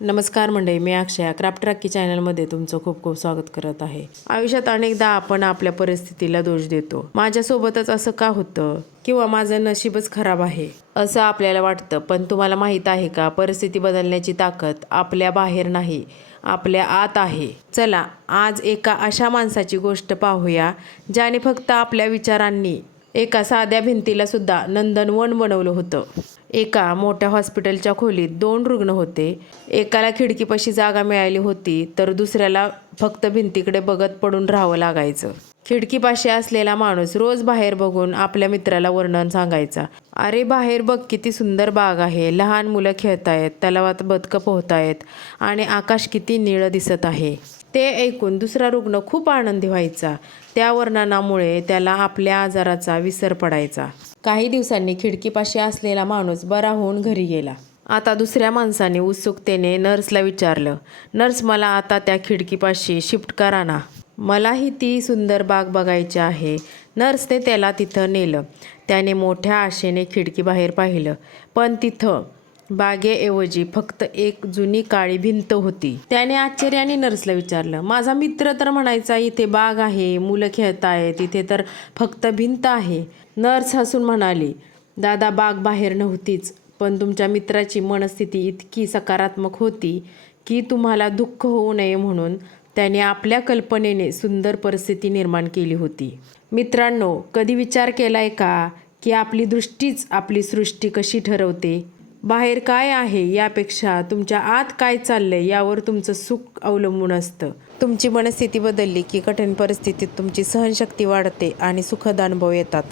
नमस्कार मंडळी, मी अक्षया क्राफ्ट राखी चॅनलमध्ये तुमचं खूप खूप स्वागत करत आहे. आयुष्यात अनेकदा आपण आपल्या परिस्थितीला दोष देतो. माझ्यासोबतच असं का होतं किंवा माझं नशीबच खराब आहे असं आपल्याला वाटतं. पण तुम्हाला माहीत आहे का, परिस्थिती बदलण्याची ताकद आपल्या बाहेर नाही, आपल्या आत आहे. चला आज एका अशा माणसाची गोष्ट पाहूया ज्याने फक्त आपल्या विचारांनी एका साध्या भिंतीला सुद्धा नंदनवन बनवलं होतं. एका मोठ्या हॉस्पिटलच्या खोलीत 2 रुग्ण होते. एकाला खिडकीपाशी जागा मिळाली होती, तर दुसऱ्याला फक्त भिंतीकडे बघत पडून राहावं लागायचं. खिडकीपाशी असलेला माणूस रोज बाहेर बघून आपल्या मित्राला वर्णन सांगायचा. अरे बाहेर बघ, किती सुंदर बाग आहे, लहान मुलं खेळतायत, तलावात बदकं पोहतायत आणि आकाश किती निळं दिसत आहे. ते ऐकून दुसरा रुग्ण खूप आनंदी व्हायचा. त्या वर्णनामुळे त्याला आपल्या आजाराचा विसर पडायचा. काही दिवसांनी खिडकीपाशी असलेला माणूस बरा होऊन घरी गेला. आता दुसऱ्या माणसाने उत्सुकतेने नर्सला विचारलं, नर्स, मला आता त्या खिडकीपाशी शिफ्ट करा ना, मलाही ती सुंदर बाग बघायची आहे. नर्सने त्याला तिथं नेलं. त्याने मोठ्या आशेने खिडकीबाहेर पाहिलं, पण तिथं बागेऐवजी फक्त एक जुनी काळी भिंत होती. त्याने आश्चर्याने नर्सला विचारलं, माझा मित्र तर म्हणायचा इथे बाग आहे, मुलं खेळतायत, इथे तर फक्त भिंत आहे. नर्स हसून म्हणाली, दादा, बाग बाहेर नव्हतीच, पण तुमच्या मित्राची मनस्थिती इतकी सकारात्मक होती की तुम्हाला दुःख होऊ नये म्हणून त्याने आपल्या कल्पनेने सुंदर परिस्थिती निर्माण केली होती. मित्रांनो, कधी विचार केलाय का की आपली दृष्टीच आपली सृष्टी कशी ठरवते? बाहेर काय आहे यापेक्षा तुमच्या आत काय चाललंय यावर तुमचं सुख अवलंबून असतं. तुमची मनस्थिती बदलली की कठीण परिस्थितीत तुमची सहनशक्ती वाढते आणि सुखद अनुभव येतात.